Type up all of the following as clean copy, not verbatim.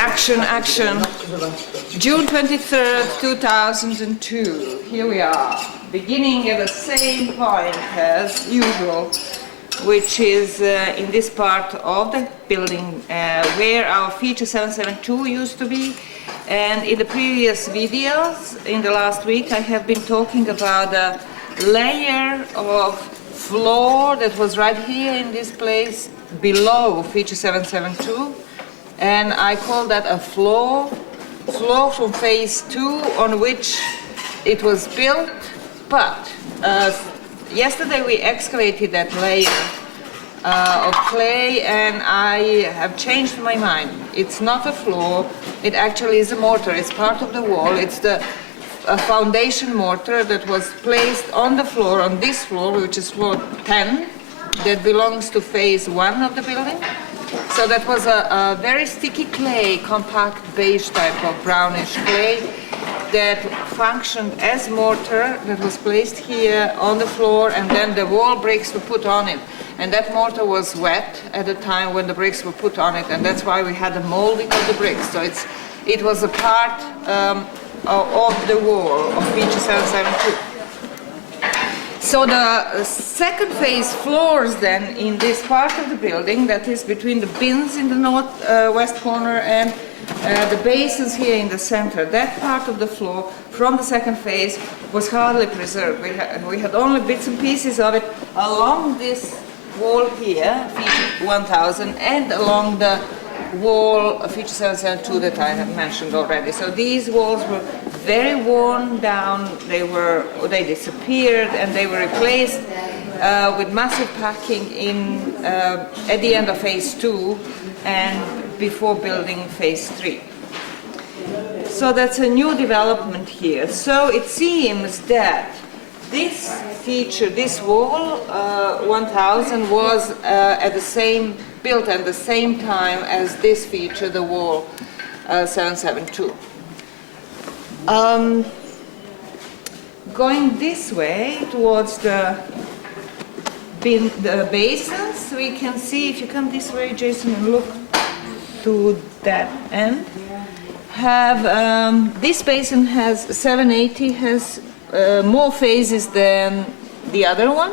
Action, action. June 23rd, 2002. Here we are, beginning at the same point as usual, which is in this part of the building where our feature 772 used to be. And in the previous videos, in the last week, I have been talking about a layer of floor that was right here in this place below feature 772. And I call that a floor from phase 2 on which it was built. But yesterday we excavated that layer of clay, and I have changed my mind. It's not a floor, it actually is a mortar. It's part of the wall. It's the foundation mortar that was placed on the floor, on this floor, which is floor 10, that belongs to phase 1 of the building. So that was a very sticky clay, compact beige type of brownish clay that functioned as mortar, that was placed here on the floor, and then the wall bricks were put on it. And that mortar was wet at the time when the bricks were put on it, and that's why we had the molding of the bricks. So it was a part of the wall of feature 772. So the second phase floors then in this part of the building, that is between the bins in the north-west corner and the basins here in the center, that part of the floor from the second phase was hardly preserved. We had only bits and pieces of it along this wall here, feature 1000, and along the wall feature 772 that I have mentioned already. So these walls were very worn down, they disappeared, and they were replaced with massive packing in at the end of phase 2 and before building phase 3. So that's a new development here. So it seems that this feature, this wall 1000, was built at the same time as this feature, the wall 772. Going this way towards the basins, we can see, if you come this way, Jason, and look to that end, this basin has 780, has more phases than the other one,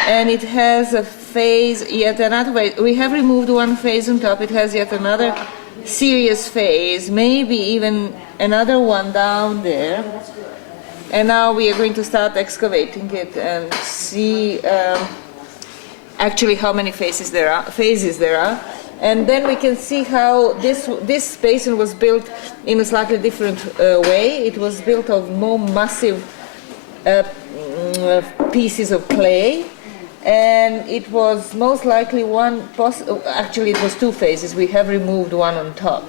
and it has a phase, yet another way. We have removed one phase on top. It has yet another serious phase, maybe even another one down there. And now we are going to start excavating it and see actually how many phases there are. And then we can see how this basin was built in a slightly different way. It was built of more massive pieces of clay, and it was most likely actually it was 2 phases. We have removed one on top,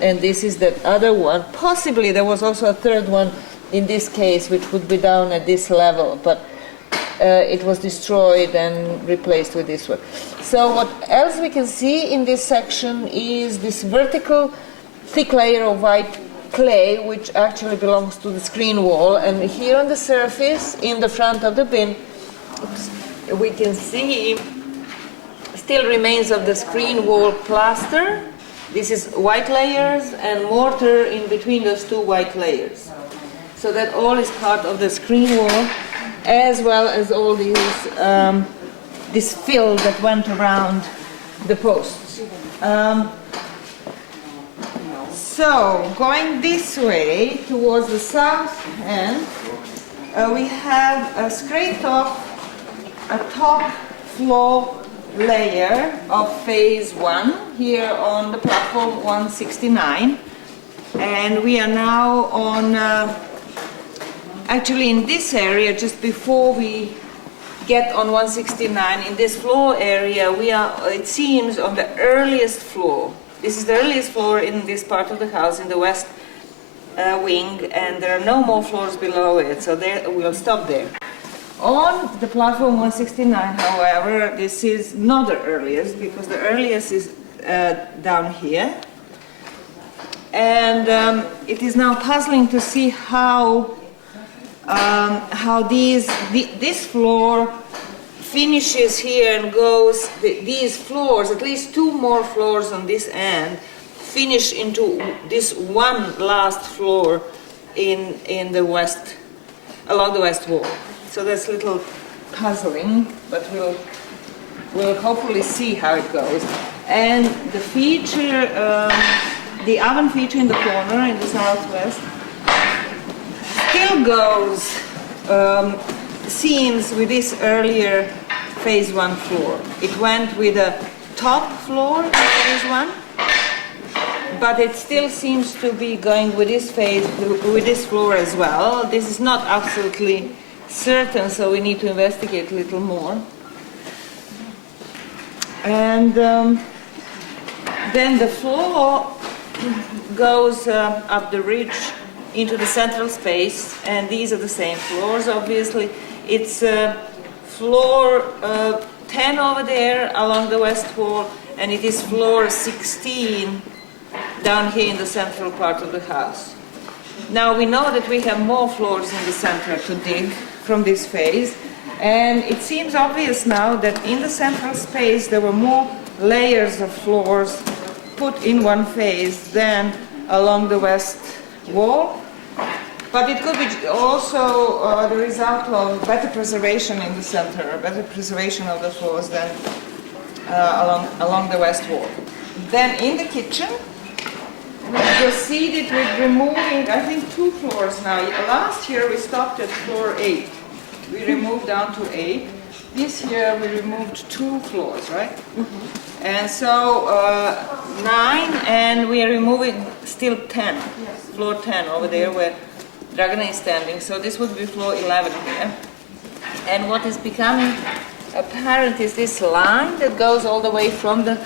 and this is that other one. Possibly there was also a third one in this case, which would be down at this level, but it was destroyed and replaced with this one. So what else we can see in this section is this vertical thick layer of white clay, which actually belongs to the screen wall. And here on the surface, in the front of the bin, we can see still remains of the screen wall plaster. This is white layers and mortar in between those 2 white layers. So that all is part of the screen wall, as well as all these this fill that went around the posts. So going this way towards the south end, we have scraped off a top floor layer of phase 1 here on the platform 169, and we are now on actually in this area, just before we get on 169, in this floor area, we are, it seems, on the earliest floor. This is the earliest floor in this part of the house, in the west wing, and there are no more floors below it, so we'll stop there. On the platform 169, however, this is not the earliest, because the earliest is down here. And it is now puzzling to see how this floor finishes here and goes, these floors, at least 2 more floors on this end, finish into this one last floor in the west, along the west wall. So that's a little puzzling, but we'll hopefully see how it goes. And the feature, the oven feature in the corner in the southwest still goes, seams with this earlier phase 1 floor. It went with a top floor in phase 1, but it still seems to be going with this phase, with this floor as well. This is not absolutely certain, so we need to investigate a little more. And then the floor goes up the ridge into the central space, and these are the same floors, obviously. It's floor 10 over there along the west wall, and it is floor 16 down here in the central part of the house. Now we know that we have more floors in the center to dig from this phase, and it seems obvious now that in the central space there were more layers of floors put in one phase than along the west wall. But it could be also the result of better preservation in the center, better preservation of the floors than along the west wall. Then in the kitchen, we proceeded with removing, I think, 2 floors now. Last year we stopped at floor 8. We removed down to 8. This year we removed 2 floors, right? Mm-hmm. And so 9, and we are removing still 10. Yes. Floor 10 over there where Dragana is standing. So this would be floor 11 here. And what is becoming apparent is this line that goes all the way from the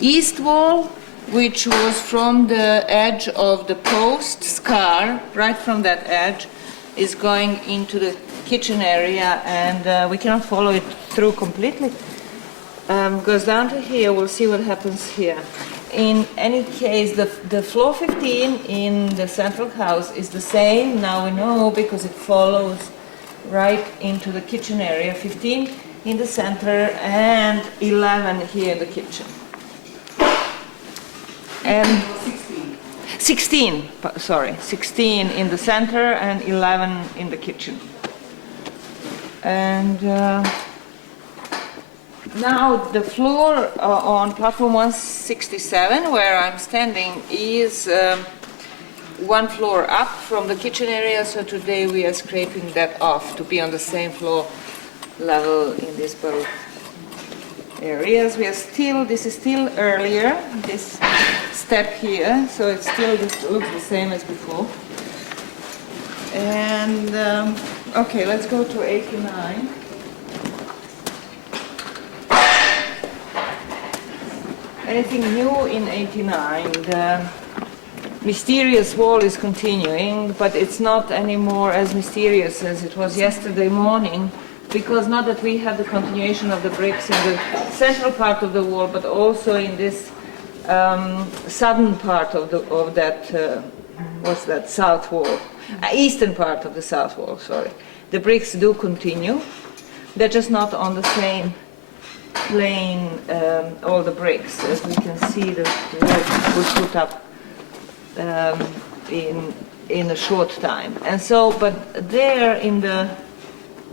east wall, which was from the edge of the post scar, right from that edge, is going into the kitchen area, and we cannot follow it through completely. Goes down to here, we'll see what happens here. In any case, the floor 15 in the central house is the same, now we know, because it follows right into the kitchen area. 15 in the center and 11 here in the kitchen. And 16, sorry, 16 in the center and 11 in the kitchen. And now the floor on platform 167, where I'm standing, is 1 floor up from the kitchen area, so today we are scraping that off to be on the same floor level in these both areas. We are still, this is still earlier, this step here, so it still looks the same as before. And okay, let's go to 89. Anything new in 89? The mysterious wall is continuing, but it's not anymore as mysterious as it was yesterday morning, because not that we have the continuation of the bricks in the central part of the wall, but also in this southern part of that, what's that, south wall, eastern part of the south wall, sorry. The bricks do continue. They're just not on the same plane, all the bricks. As we can see, the work was put up in a short time. And so, but there in the,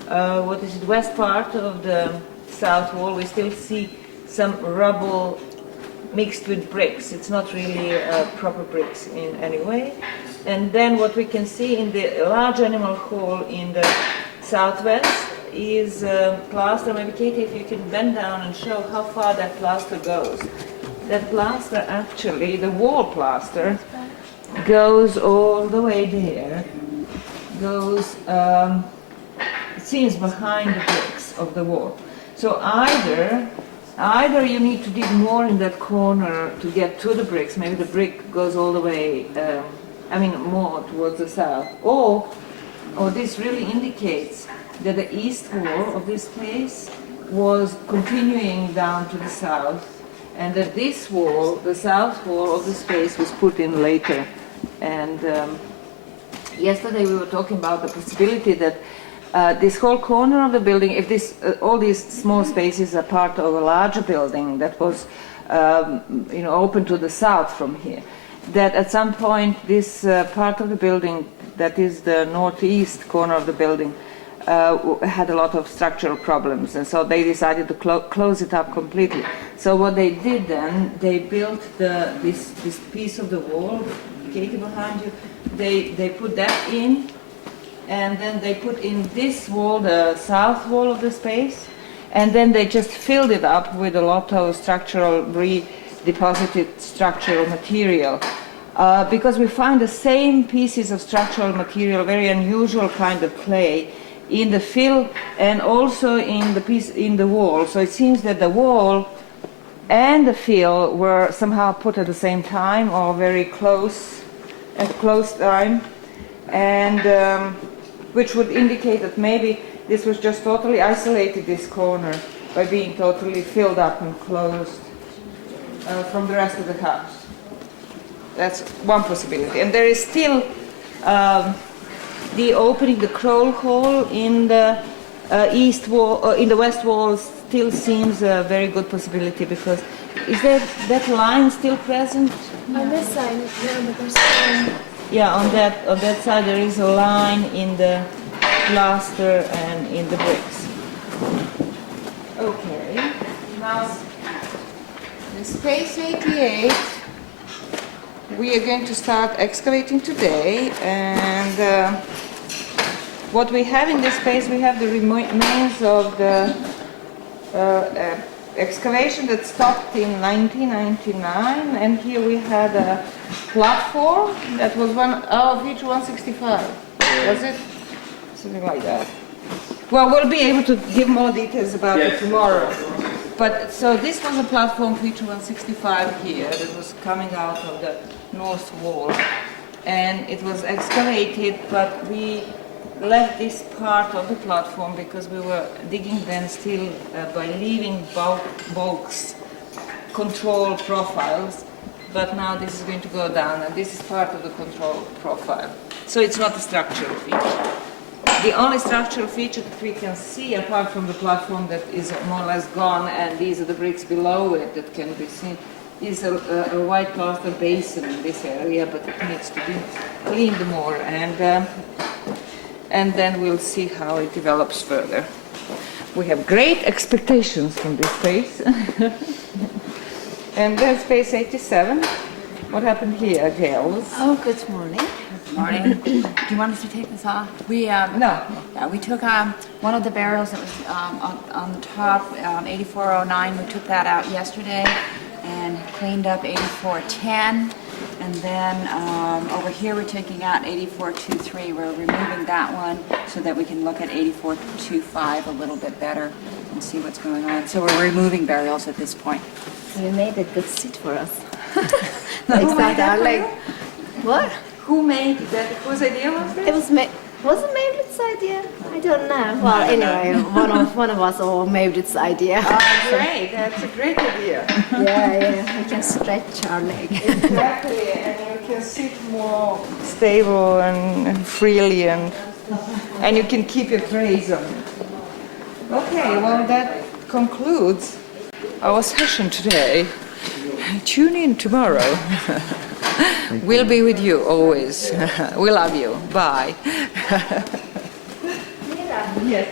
what is it, west part of the south wall, we still see some rubble mixed with bricks. It's not really proper bricks in any way. And then what we can see in the large animal hall in the southwest is plaster. Maybe Katie, if you can bend down and show how far that plaster goes. That plaster actually, the wall plaster, goes all the way there, goes, it seems behind the bricks of the wall. So either you need to dig more in that corner to get to the bricks, maybe the brick goes all the way, more towards the south, or this really indicates that the east wall of this place was continuing down to the south, and that this wall, the south wall of the space, was put in later. And yesterday we were talking about the possibility that this whole corner of the building, if this, all these small spaces are part of a larger building that was, open to the south from here, that at some point this part of the building, that is the northeast corner of the building, had a lot of structural problems, and so they decided to close it up completely. So what they did then, they built this piece of the wall, Katie behind you, they put that in, and then they put in this wall, the south wall of the space, and then they just filled it up with a lot of redeposited structural material. Because we find the same pieces of structural material, very unusual kind of clay, in the fill and also in the piece in the wall. So it seems that the wall and the fill were somehow put at the same time, or very close at close time, and which would indicate that maybe this was just totally isolated, this corner, by being totally filled up and closed from the rest of the house. That's one possibility. And there is still the opening, the crawl hole in the east wall, in the west wall, still seems a very good possibility, because is that line still present? On this side, no, but there's yeah, on that side there is a line in the plaster and in the bricks. Okay, now in space 88. We are going to start excavating today, and what we have in this space, we have the remains of the excavation that stopped in 1999, and here we had a platform that was one of each 165, was it? Something like that. Well, we'll be able to give more details about it tomorrow. But so this was a platform feature 165 here that was coming out of the north wall, and it was excavated, but we left this part of the platform because we were digging then still by leaving bulks, control profiles, but now this is going to go down, and this is part of the control profile. So it's not a structural feature. The only structural feature that we can see, apart from the platform that is more or less gone, and these are the bricks below it that can be seen, is a white plaster basin in this area, but it needs to be cleaned more, and then we'll see how it develops further. We have great expectations from this space. And then space 87. What happened here, Gail? Oh, good morning. Morning. Do you want us to take this off? We No. Yeah, we took one of the barrels that was on the top, 8409. We took that out yesterday and cleaned up 8410. And then over here we're taking out 8423. We're removing that one so that we can look at 8425 a little bit better and see what's going on. So we're removing burials at this point. You made a good seat for us. Exactly. Our leg. What? Who made that? Whose idea was it? It was it Maverick's idea? I don't know. Well, anyway, one of us all Maverick's idea. Oh, great! That's a great idea. Yeah, we can stretch our leg. Exactly, and you can sit more stable and freely, and you can keep your trays on it. Okay, well that concludes our session today. Tune in tomorrow. We'll be with you always. We love you. Bye. Yes.